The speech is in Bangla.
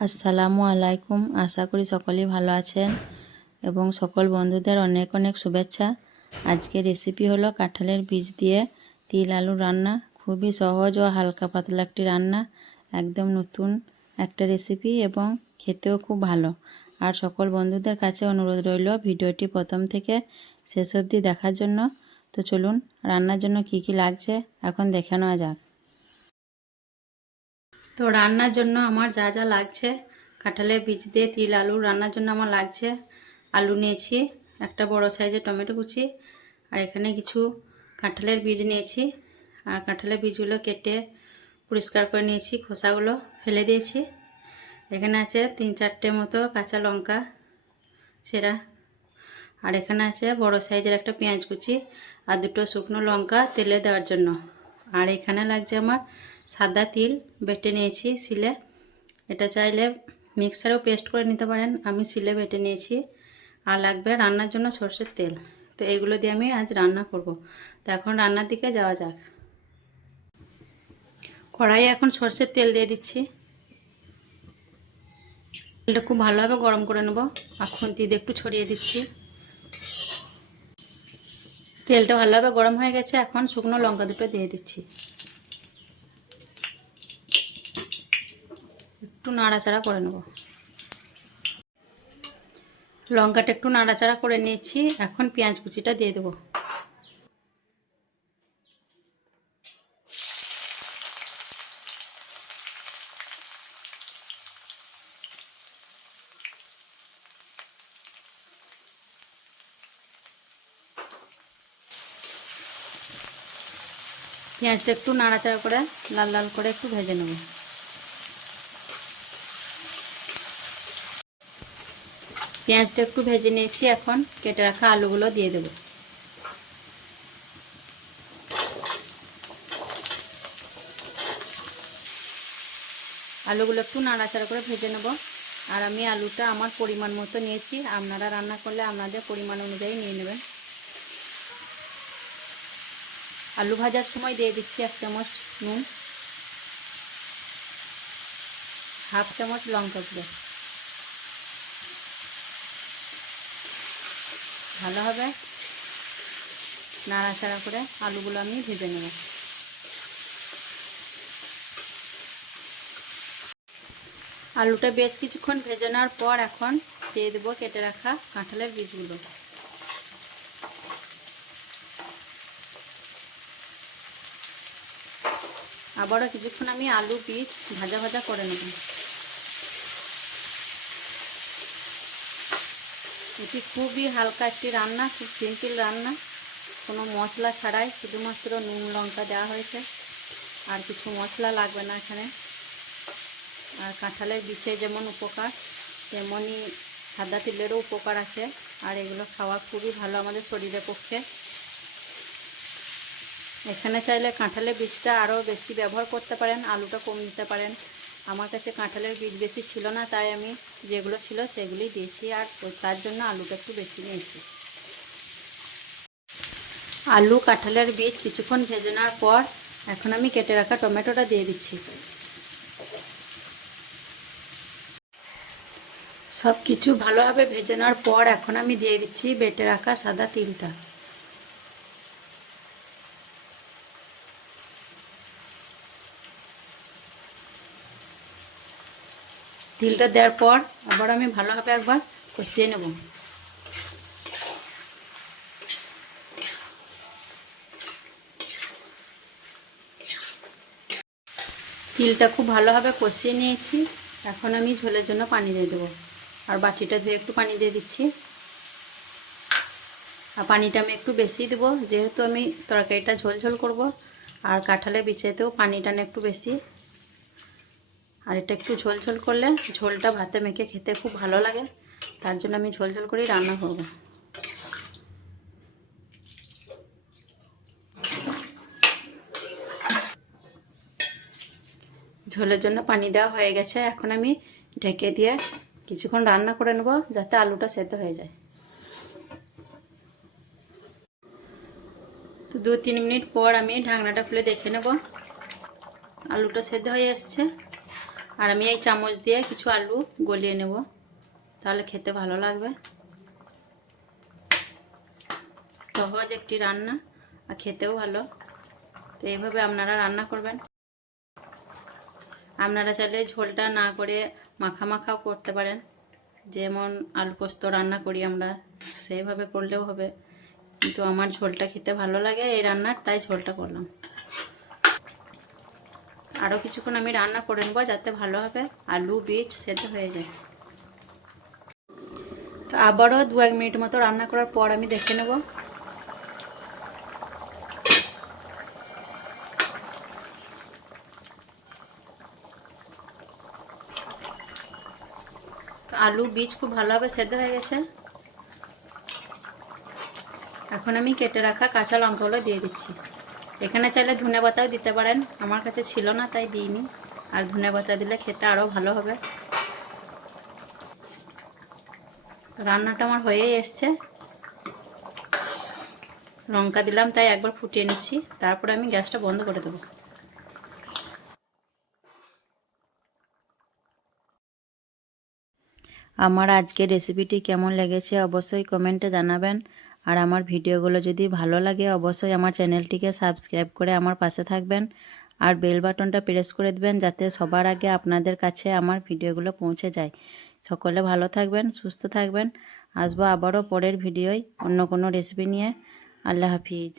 আসসালামু আলাইকুম। আশা করি সকলেই ভালো আছেন এবং সকল বন্ধুদের অনেক অনেক শুভেচ্ছা। আজকের রেসিপি হলো কাঁঠালের বীজ দিয়ে তিল আলু রান্না। খুবই সহজ ও হালকা পাতলা একটি রান্না, একদম নতুন একটা রেসিপি এবং খেতেও খুব ভালো। আর সকল বন্ধুদের কাছে অনুরোধ রইল ভিডিওটি প্রথম থেকে শেষ অবধি দেখার জন্য। তো চলুন রান্নার জন্য কি কি লাগছে এখন দেখে নেওয়া যাক। তো রান্নার জন্য আমার যা যা লাগছে, কাঁঠালের বীজ দিয়ে তিল আলু রান্নার জন্য আমার লাগছে আলু নিয়েছি, একটা বড় সাইজের টমেটো কুচি, আর এখানে কিছু কাঁঠালের বীজ নিয়েছি। আর কাঁঠালের বীজগুলো কেটে পরিষ্কার করে নিয়েছি, খোসাগুলো ফেলে দিয়েছি। এখানে আছে 3-4টে মতো কাঁচা লঙ্কা ছেঁড়া, আর এখানে আছে বড় সাইজের একটা পেঁয়াজ কুচি আর 2টো শুকনো লঙ্কা তেলে দেওয়ার জন্য। আর এখানে লাগছে আমার সাদা তিল বেটে নিয়েছি শিলে। এটা চাইলে মিক্সারেও পেস্ট করে নিতে পারেন, আমি শিলে বেটে নিয়েছি। আর লাগবে রান্নার জন্য সরষের তেল। তো এইগুলো দিয়ে আমি আজ রান্না করব। তো এখন রান্নার দিকে যাওয়া যাক। কড়াইয়ে এখন সরষের তেল দিয়ে দিচ্ছি। তেলটা খুব ভালোভাবে গরম করে নেব। আর খুন্তি দিয়ে একটু ছড়িয়ে দিচ্ছি। তেলটা ভালোভাবে গরম হয়ে গেছে, এখন শুকনো লঙ্কা 2টো দিয়ে দিচ্ছি। একটু নাড়াচাড়া করে নেব। লঙ্কাটা একটু নাড়াচাড়া করে নিয়েছি, এখন পেঁয়াজ কুচিটা দিয়ে দেবো। পেঁয়াজটা একটু নাড়াচাড়া করে লাল লাল করে একটু ভেজে নেব। পেঁয়াজটা একটু ভেজে নিয়েছি, এখন কেটে রাখা আলুগুলো দিয়ে দেব। আলুগুলো একটু নাড়াচাড়া করে ভেজে নেব। আর আমি আলুটা আমার পরিমাণ মতো নিয়েছি, আপনারা রান্না করলে আপনাদের পরিমাণ অনুযায়ী নিয়ে নেবেন। আলু ভাজার সময় দিয়ে দিচ্ছি 1 চামচ নুন, 1/2 চামচ লঙ্কা গুঁড়ো। ভালোভাবে নাড়াচাড়া করে আলুগুলো আমি ভেজে নেব। আলুটা বেশ কিছুক্ষণ ভেজে নেওয়ার পর এখন দিয়ে দেবো কেটে রাখা কাঁঠালের বীজগুলো। আবারও কিছুক্ষণ আমি আলু বীজ ভাজা ভাজা করে নেব। এটি খুবই হালকা একটি রান্না, খুব সিম্পল রান্না, কোনো মশলা ছাড়াই, শুধুমাত্র নুন লঙ্কা দেওয়া হয়েছে, আর কিছু মশলা লাগবে না এখানে। আর কাঁঠালের বীজে যেমন উপকার, তেমনই সাদা তিলেরও উপকার আছে। আর এগুলো খাওয়া খুবই ভালো আমাদের শরীরের পক্ষে। এখানে চাইলে কাঁঠালের বীজটা আরও বেশি ব্যবহার করতে পারেন, আলুটা কম দিতে পারেন। আমার কাছে কাঁঠালের বীজ বেশি ছিল না, তাই আমি যেগুলো ছিল সেগুলি দিয়েছি, আর তার জন্য আলুটা একটু বেশি নিয়েছি। আলু কাঁঠালের বীজ কিছুক্ষণ ভেজে নেওয়ার পর এখন আমি কেটে রাখা টমেটোটা দিয়ে দিচ্ছি। সব কিছু ভালোভাবে ভেজে নেওয়ার পর এখন আমি দিয়ে দিচ্ছি বেটে রাখা সাদা তিলটা। তিলটা দেওয়ার পর আবার আমি ভালোভাবে একবার কষিয়ে নেব। তিলটা খুব ভালোভাবে কষিয়ে নিয়েছি, এখন আমি ঝোলের জন্য পানি দিয়ে দেবো। আর বাটিটা ধুয়ে একটু পানি দিয়ে দিচ্ছি। আর পানিটা আমি একটু বেশি দেবো, যেহেতু আমি তরকারিটা ঝোল ঝোল করব। আর কাঁঠালের বীজেতেও পানি টানে একটু বেশি। আর এটা একটু ঝোল ঝোল করলে ঝোলটা ভাতে মেখে খেতে খুব ভালো লাগে, তার জন্য আমি ঝোল ঝোল করেই রান্না করব। ঝোলের জন্য পানি দেওয়া হয়ে গেছে, এখন আমি ঢেকে দিয়ে কিছুক্ষণ রান্না করে নেব, যাতে আলুটা সেদ্ধ হয়ে যায়। তো 2-3 মিনিট পর আমি ঢাকনাটা খুলে দেখে নেব। আলুটা সেদ্ধ হয়ে এসছে। আর আমি এই চামচ দিয়ে কিছু আলু গলিয়ে নেব, তাহলে খেতে ভালো লাগবে। সহজ একটি রান্না আর খেতেও ভালো। তো এইভাবে আপনারা রান্না করবেন। আপনারা চাইলে ঝোলটা না করে মাখা মাখাও করতে পারেন, যেমন আলু পোস্ত রান্না করি আমরা, সেইভাবে করলেও হবে। কিন্তু আমার ঝোলটা খেতে ভালো লাগে এই রান্নার, তাই ঝোলটা করলাম। আরও কিছুক্ষণ আমি রান্না করে নেবো, যাতে ভালোভাবে আলু বীজ সেদ্ধ হয়ে যায়। তো আবারও 2-1 মিনিট মতো রান্না করার পর আমি দেখে নেব। তো আলু বীজ খুব ভালোভাবে সেদ্ধ হয়ে গেছে। এখন আমি কেটে রাখা কাঁচা লঙ্কাগুলো দিয়ে দিচ্ছি। এখানে চাইলে ধনেপাতাও দিতে পারেন, আমার কাছে ছিল না তাই দিইনি। আর ধনেপাতা দিলে খেতে আরও ভালো হবে। রান্নাটা আমার হয়েই এসছে। লঙ্কা দিলাম তাই একবার ফুটিয়ে নিচ্ছি, তারপরে আমি গ্যাসটা বন্ধ করে দেবো। আমার আজকের রেসিপিটি কেমন লেগেছে অবশ্যই কমেন্টে জানাবেন। আর আমার ভিডিওগুলো যদি ভালো লাগে অবশ্যই আমার চ্যানেলটিকে সাবস্ক্রাইব করে আমার পাশে থাকবেন। আর বেল বাটনটা প্রেস করে দেবেন, যাতে সবার আগে আপনাদের কাছে আমার ভিডিওগুলো পৌঁছে যায়। সকলে ভালো থাকবেন, সুস্থ থাকবেন। আসবো আবারও পরের ভিডিওয় অন্য কোনো রেসিপি নিয়ে। আল্লাহ হাফিজ।